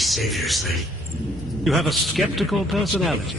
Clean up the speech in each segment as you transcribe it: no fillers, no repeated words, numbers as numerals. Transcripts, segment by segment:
these saviors, You have a skeptical personality.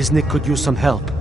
Biznik could use some help.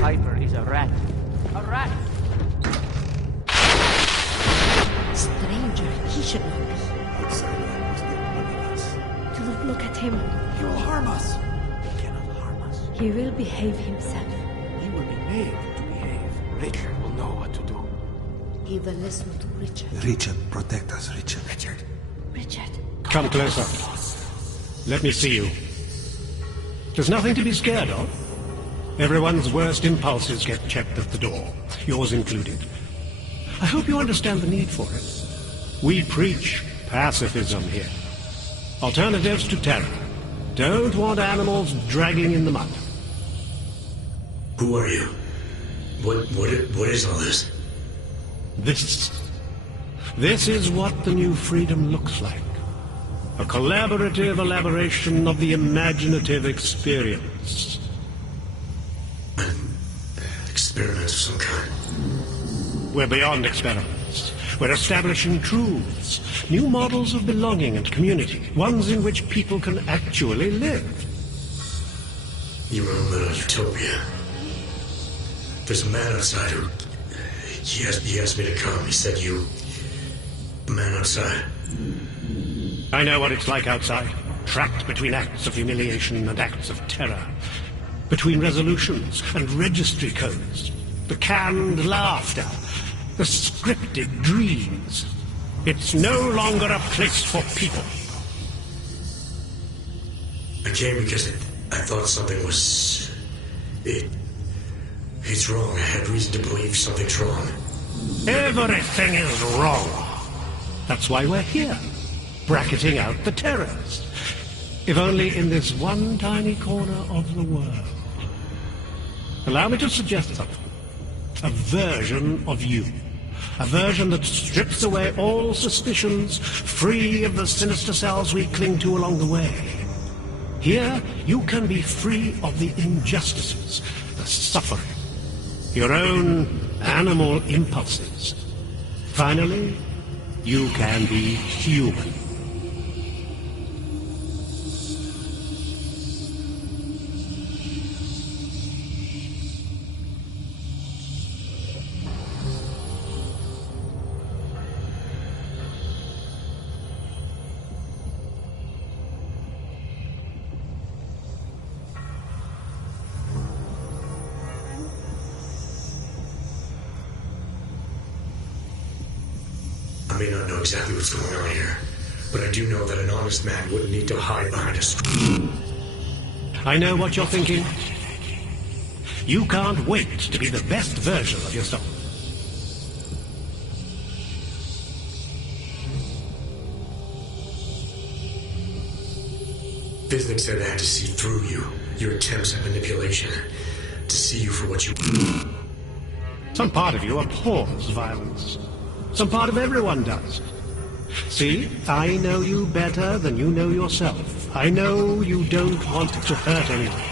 Piper is a rat. A rat! Stranger, he should not be. Do not look at him. He will harm us. He cannot harm us. He will behave himself. He will be made to behave. Richard will know what to do. He will listen to Richard. Richard, protect us, Richard. Richard. Richard. Come closer. Let me see you. There's nothing to be scared of. Everyone's worst impulses get checked at the door, yours included. I hope you understand the need for it. We preach pacifism here. Alternatives to terror. Don't want animals dragging in the mud. Who are you? What is all this? This is what the new freedom looks like. A collaborative elaboration of the imaginative experience. An experiment of some kind. We're beyond experiments. We're establishing truths, new models of belonging and community, ones in which people can actually live. You were in a utopia. There's a man outside who... He asked me to come. He said you... A man outside. I know what it's like outside. Trapped between acts of humiliation and acts of terror. Between resolutions and registry codes. The canned laughter. The scripted dreams. It's no longer a place for people. I came because I thought something was... It's wrong. I had reason to believe something's wrong. Everything is wrong. That's why we're here, bracketing out the terrorists. If only in this one tiny corner of the world. Allow me to suggest something. A version of you. A version that strips away all suspicions, free of the sinister cells we cling to along the way. Here, you can be free of the injustices, the suffering, your own animal impulses. Finally, you can be human. I may not know exactly what's going on here, but I do know that an honest man wouldn't need to hide behind a screen. I know what you're thinking. You can't wait to be the best version of yourself. Visnick said I had to see through you, your attempts at manipulation, to see you for what you... Some part of you abhors violence. Some part of everyone does. See, I know you better than you know yourself. I know you don't want to hurt anyone.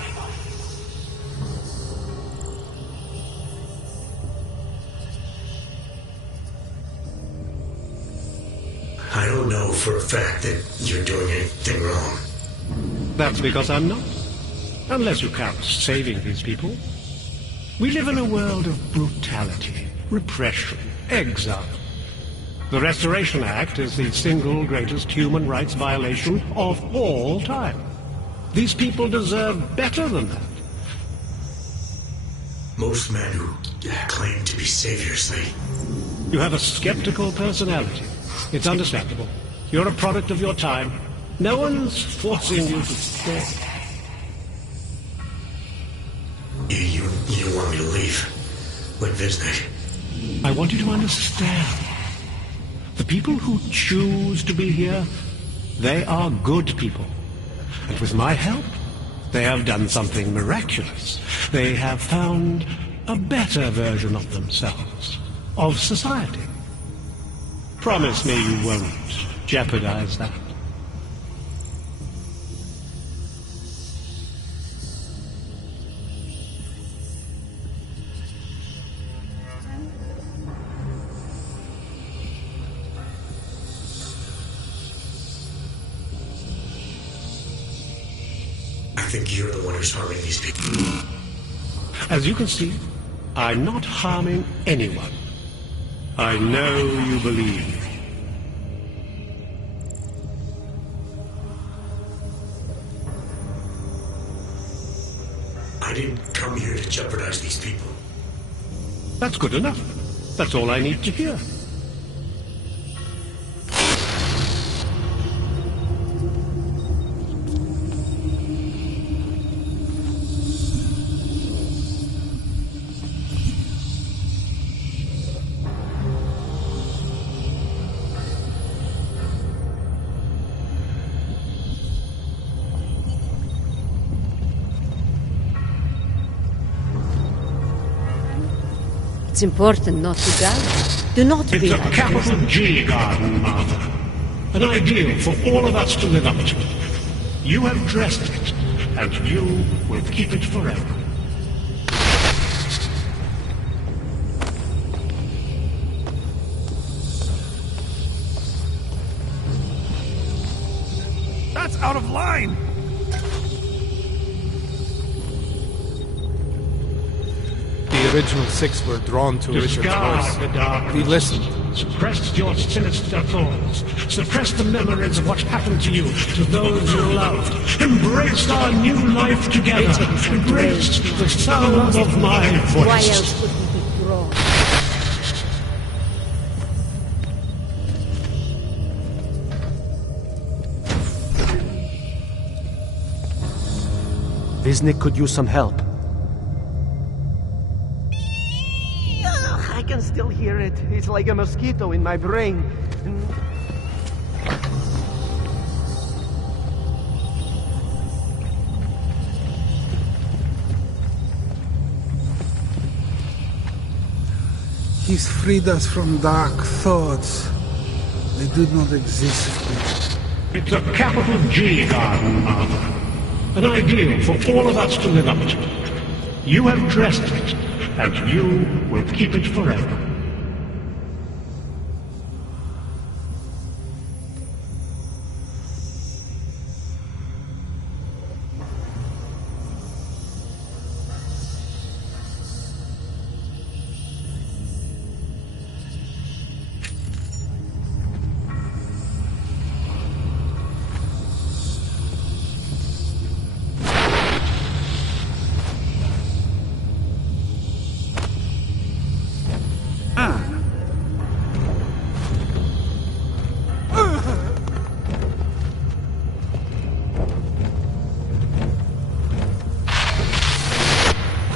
I don't know for a fact that you're doing anything wrong. That's because I'm not. Unless you count saving these people. We live in a world of brutality, repression, exile. The Restoration Act is the single greatest human rights violation of all time. These people deserve better than that. Most men who claim to be saviors, You have a skeptical personality. It's understandable. You're a product of your time. No one's forcing you to stay. You want me to leave? Like Visnick? I want you to understand. The people who choose to be here, they are good people. And with my help, they have done something miraculous. They have found a better version of themselves, of society. Promise me you won't jeopardize that. I think you're the one who's harming these people. As you can see, I'm not harming anyone. I know you believe. I didn't come here to jeopardize these people. That's good enough. That's all I need to hear. It's important not to die. Do not be It's a like capital G garden, Martha. An ideal for all of us to live up to. You have dressed it, and you will keep it forever. That's out of line! The original six were drawn to Richard's Discard voice. the dark. He listened. Suppress your sinister thoughts. Suppress the memories of what happened to you, to those you loved. Embrace our new life together. Embrace the sound of my voice. Why else would we be drawn? Viznik could use some help. I can still hear it. It's like a mosquito in my brain. He's freed us from dark thoughts. They do not exist. It's a capital G garden, Arthur. An ideal for all of us to live up to. You have dressed it, and you will keep it forever.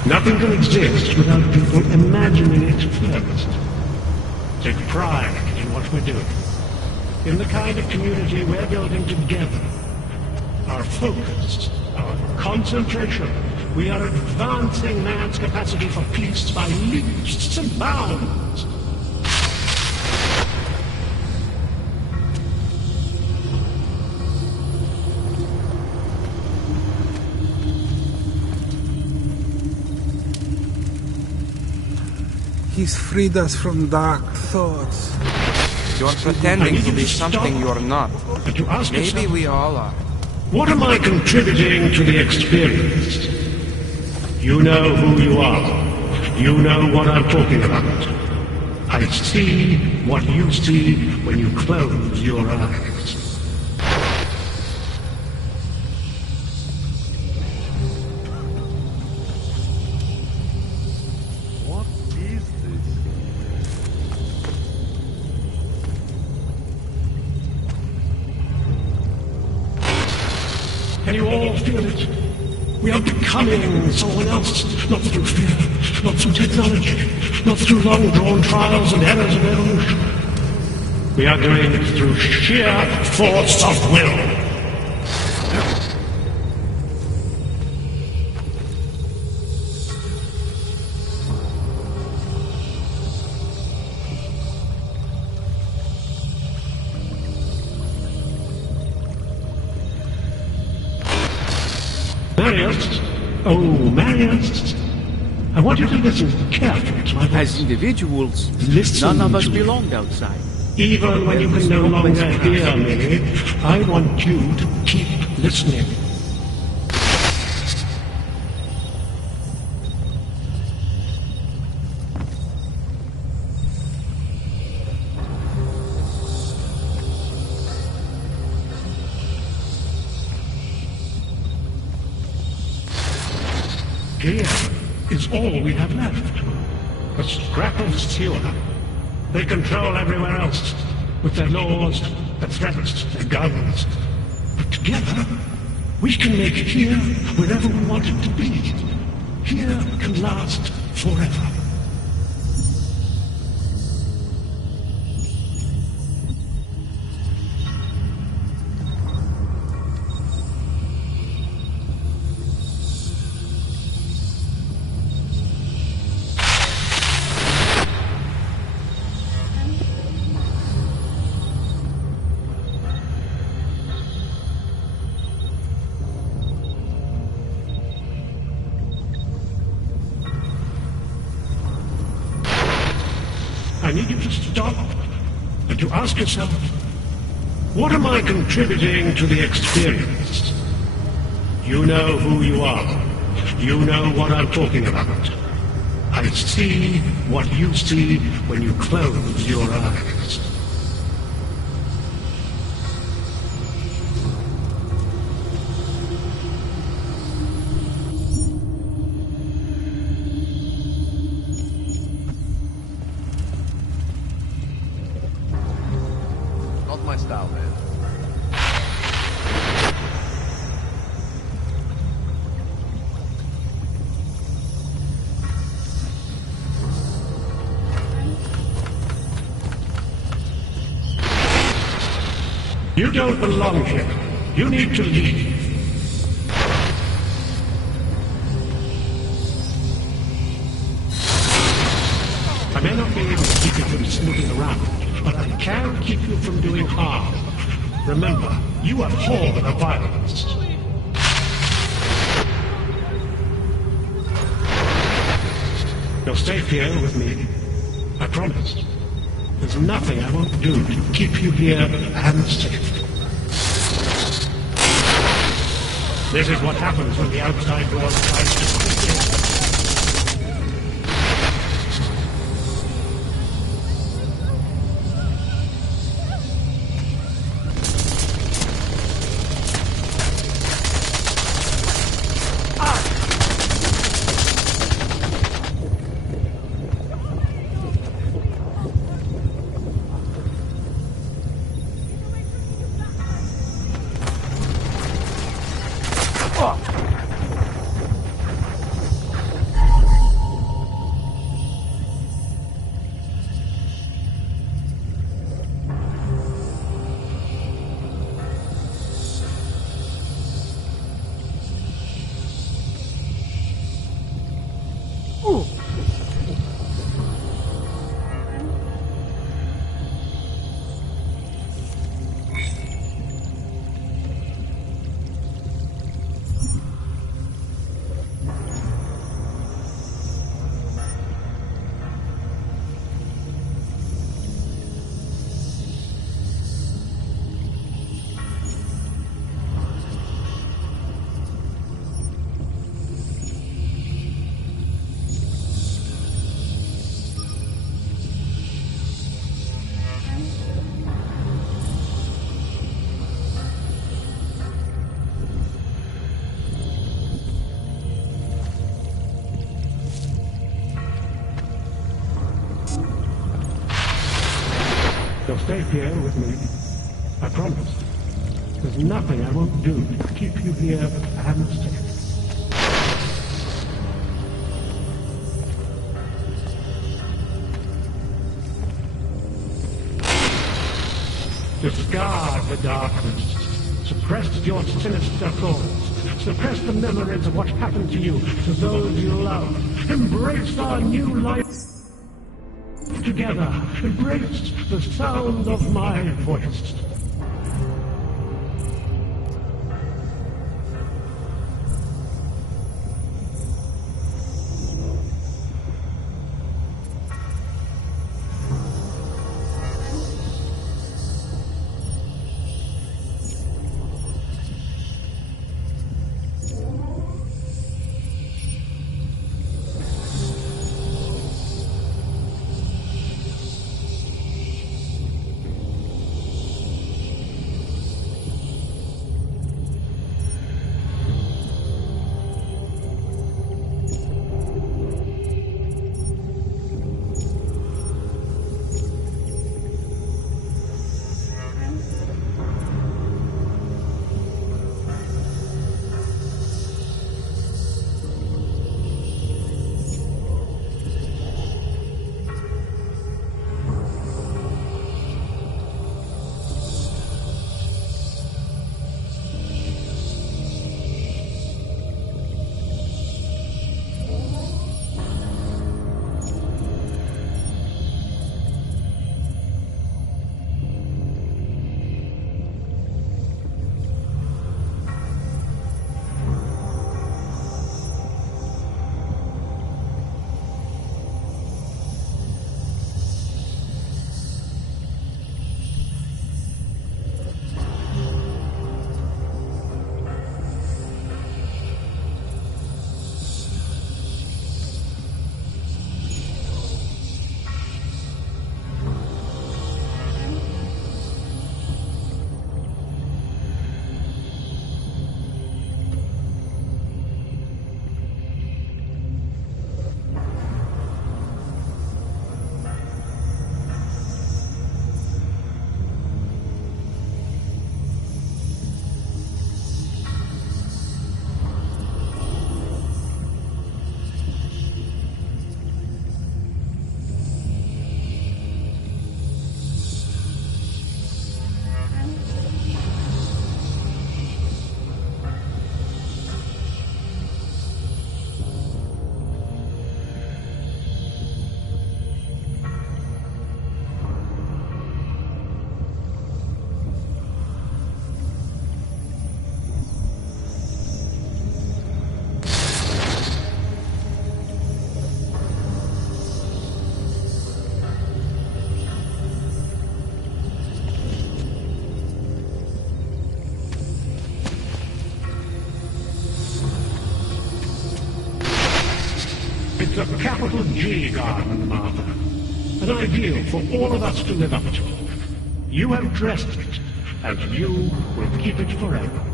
Nothing can exist without people imagining it first. Take pride in what we're doing, in the kind of community we're building together. Our focus, our concentration, we are advancing man's capacity for peace by leaps and bounds. He's freed us from dark thoughts. You're pretending to be something you're not. But you ask Maybe yourself, we all are. what am I contributing to the experience? You know who you are. You know what I'm talking about. I see what you see when you close your eyes. Can you all feel it? We are becoming someone else, not through fear, not through technology, not through long-drawn trials and errors of evolution. We are doing it through sheer force of will. Marius! Oh, Marius! I want you to listen carefully to my voice. As individuals, Listen none of us to me. belong outside. Even when you can no longer hear me, I want you to keep listening. Here is all we have left. A scrap of sewer. They control everywhere else, with their laws, their threats, their guns. But together, we can make here wherever we want it to be. Here can last forever. I need you to stop and to ask yourself, what am I contributing to the experience? You know who you are. You know what I'm talking about. I see what you see when you close your eyes. Not my style, man. You don't belong here. You need to leave. I may not be able to keep you from snooping around, but I can keep you from doing harm. Remember, you abhor the violence. You're safe here with me. I promise. There's nothing I won't do to keep you here and safe. This is what happens when the outside world tries to creep in. You're safe here with me. I promise. There's nothing I won't do to keep you here and safe. Discard the darkness. Suppress your sinister thoughts. Suppress the memories of what happened to you, to those you love. Embrace our new life together. Embrace the sound of my voice. It's a capital G garden, Martha. An ideal for all of us to live up to. You have dressed it, and you will keep it forever.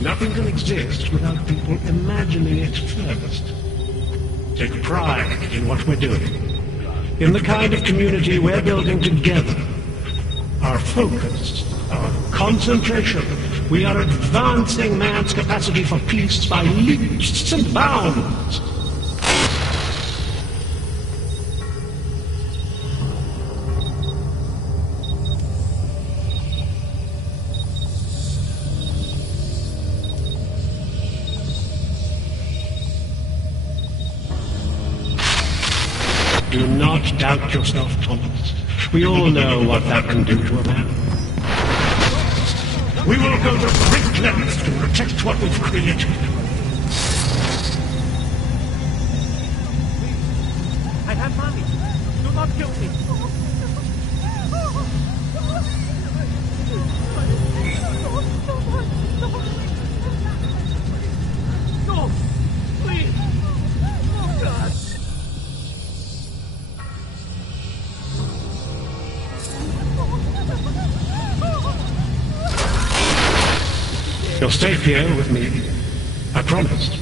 Nothing can exist without people imagining it first. Take pride in what we're doing, in the kind of community we're building together. Our focus, our concentration. We are advancing man's capacity for peace by leaps and bounds. Do not doubt yourself, Thomas. We all know what that can do to a man. We will go to great lengths to protect what we've created. I have money. Do not kill me. No, please. Oh, God. You'll stay here with me. I promise.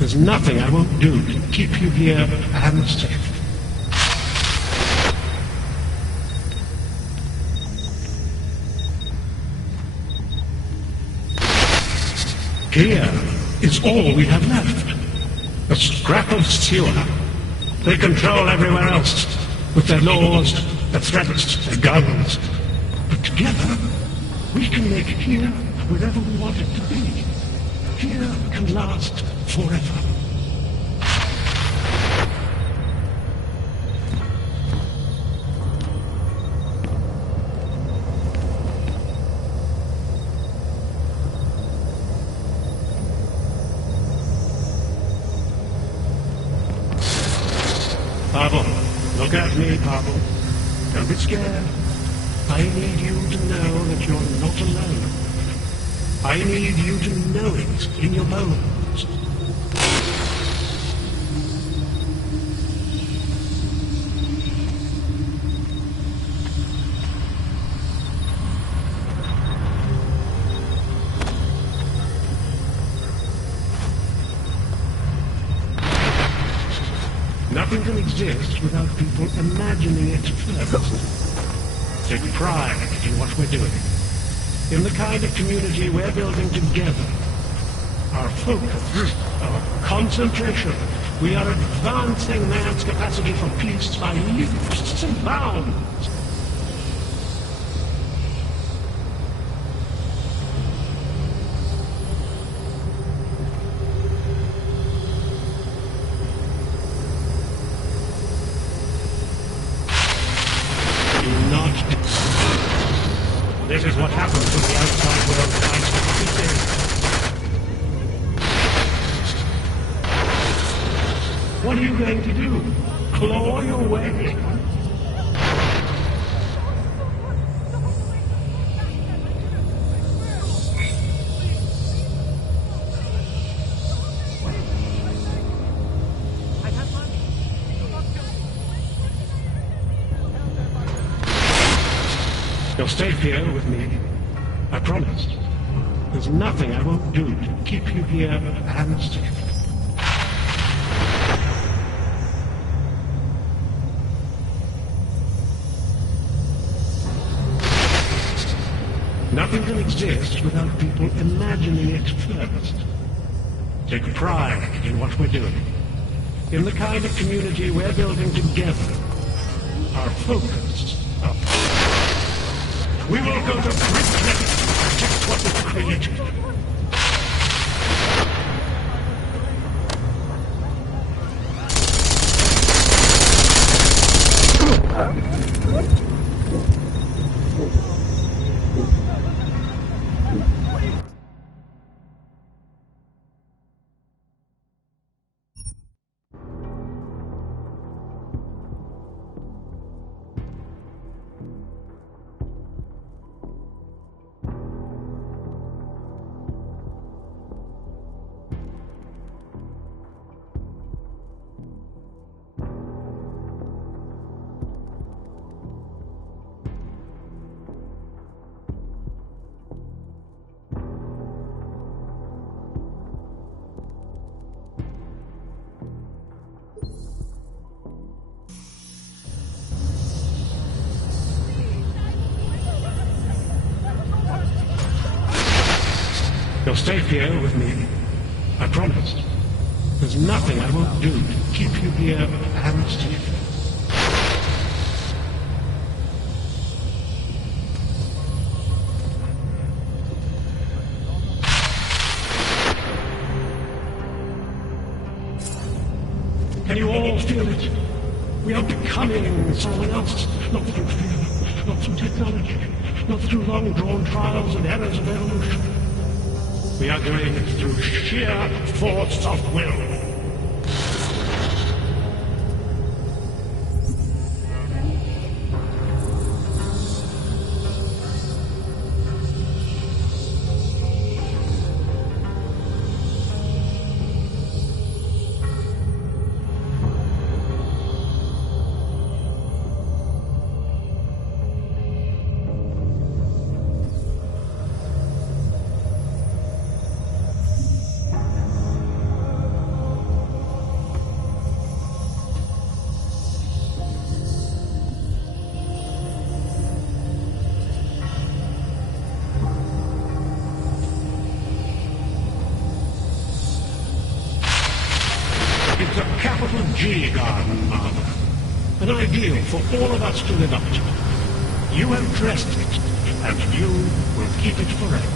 There's nothing I won't do to keep you here and safe. Here is all we have left. A scrap of sewer. They control everywhere else, with their laws, their threats, their guns. But together, we can make here wherever we want it to be. Here can last forever. Pavel, look at me, Pavel. Don't be scared. I need you to know that you're not alone. I need you to know it in your bones. Nothing can exist without people imagining it first. Take pride in what we're doing, in the kind of community we're building together. Our focus, our concentration. We are advancing man's capacity for peace by leaps and bounds. This is what happens when the outside world tries to keep in. What are you going to do? Claw your way? I have money. Do not kill me. You'll stay here with me. I promise. There's nothing I won't do to keep you here and safe. Nothing can exist without people imagining it first. Take pride in what we're doing, in the kind of community we're building together. Our focus, we will go to great lengths to protect what we've created. You're safe here with me. I promise. There's nothing I won't do to keep you here and safe. Can you all feel it? We are becoming someone else, not through fear, not through technology, not through long-drawn trials and errors of evolution. We are doing it through sheer force of will. It's a capital G garden, Martha. An ideal for all of us to live up to. You have dressed it, and you will keep it forever.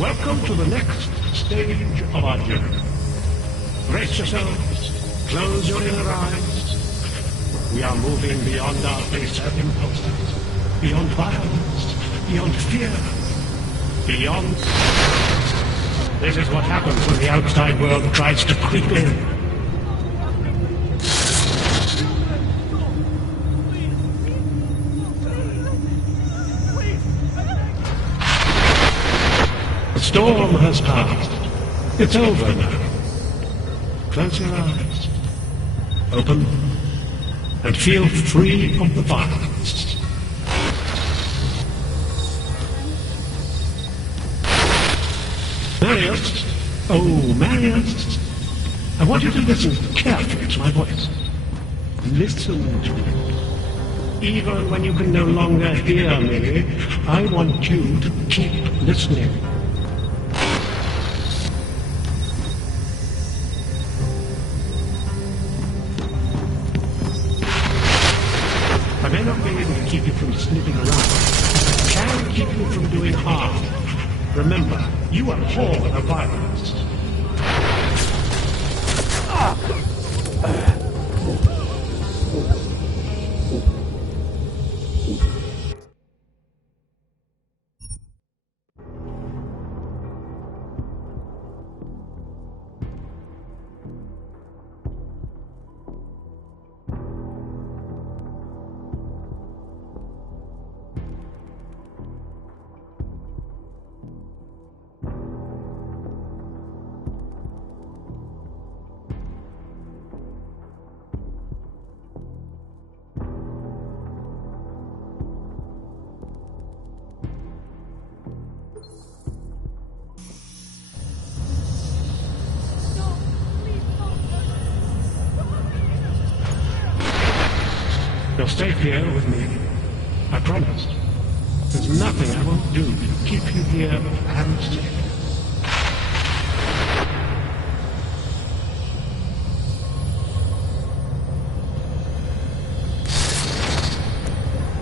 Welcome to the next stage of our journey. Brace yourselves, close your inner eyes. We are moving beyond our baser impulses, beyond violence, beyond fear, beyond... This is what happens when the outside world tries to creep in. The storm has passed. It's over now. Close your eyes. Open. And feel free of the violence. Marius! Oh, Marius! I want you to listen carefully to my voice. Listen to it. Even when you can no longer hear me, I want you to keep listening. I may not be able to keep you from sniffing around, but I can keep you from doing harm. Remember, you abhor the violence. You're safe here with me. I promise. There's nothing I won't do to keep you here and safe.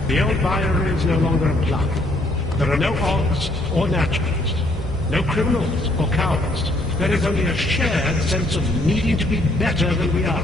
The old Byre is no longer a plot. There are no odds or naturalists, no criminals or cowards. There is only a shared sense of needing to be better than we are.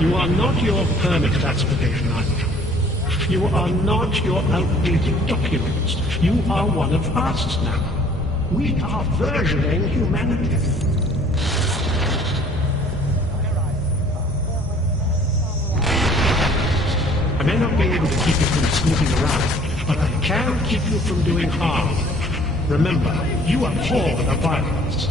You are not your permit transportation item. You are not your outdated documents. You are one of us now. We are versioning humanity. I may not be able to keep you from snooping around, but I can keep you from doing harm. Remember, you abhor the violence.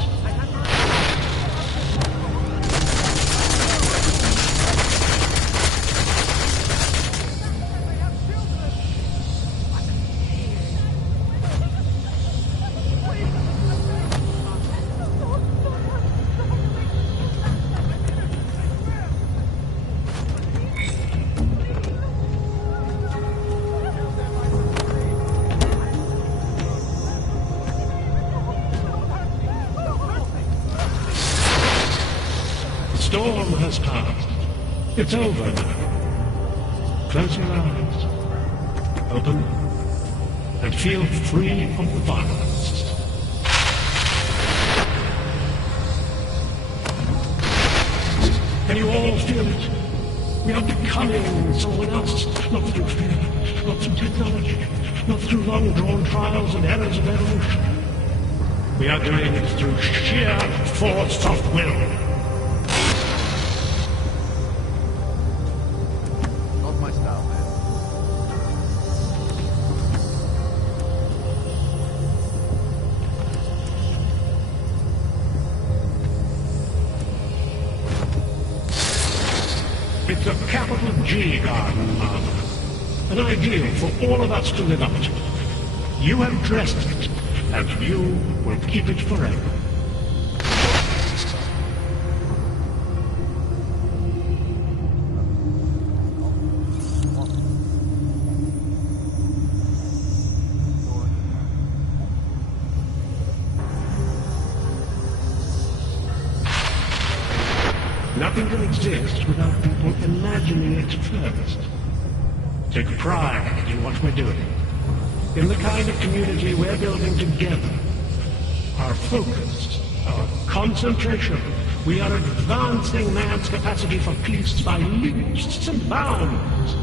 The storm has passed. It's over now. Close your eyes. Open. And feel free of the violence. Can you all feel it? We are becoming someone else. Not through fear, not through technology, not through long-drawn trials and errors of evolution. We are doing it through sheer force of will. It's a capital G garden, Martha. An ideal for all of us to live up to. You have dressed it, and you will keep it forever. Nothing can exist without people imagining it first. Take pride in what we're doing, in the kind of community we're building together. Our focus, our concentration, we are advancing man's capacity for peace by leaps and bounds.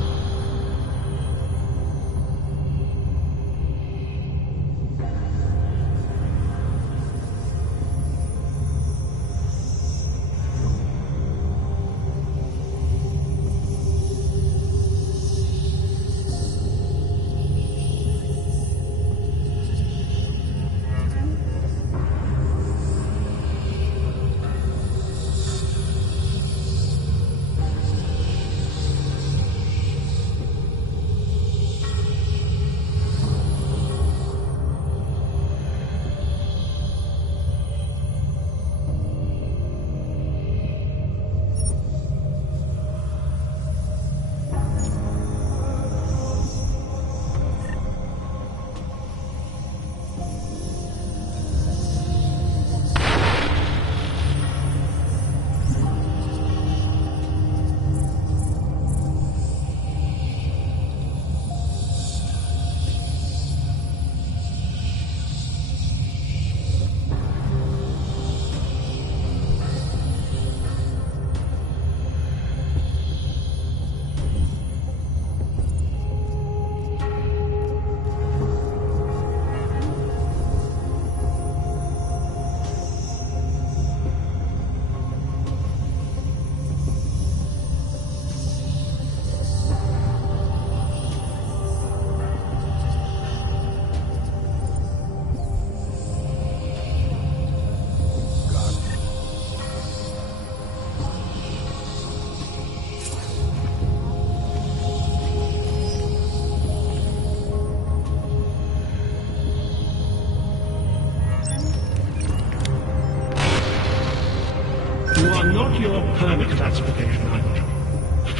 You are not your permit classification item.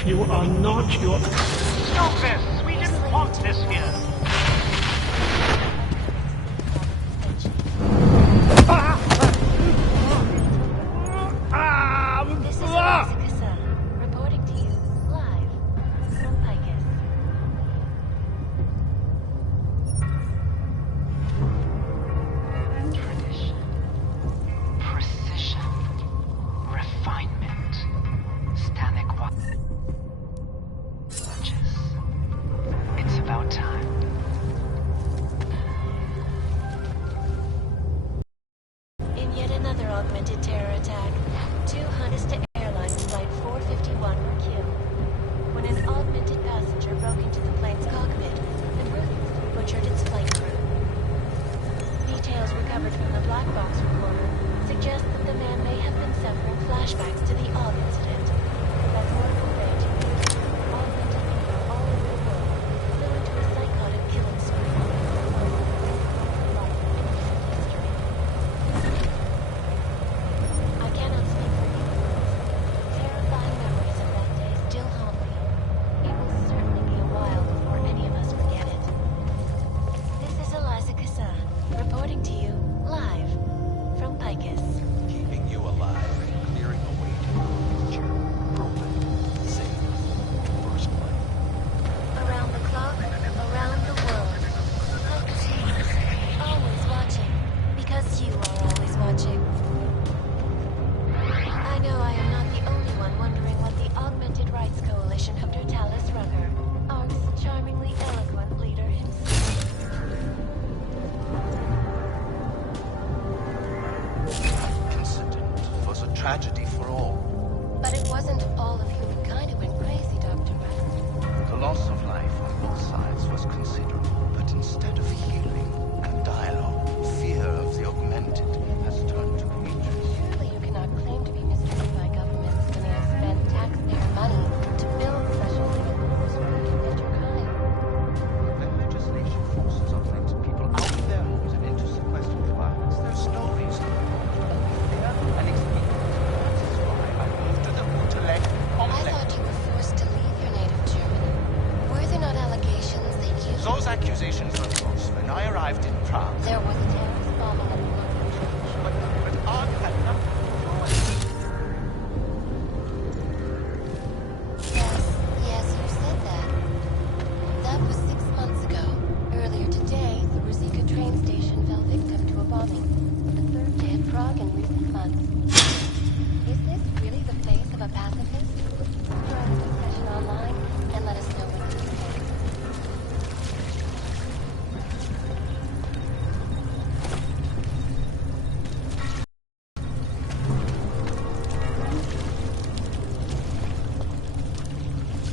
You are not your... Stop this! We didn't want this here! This is Jessica, reporting to you, live, from Picus. Tradition, precision, refinement, Stanek. Alpha.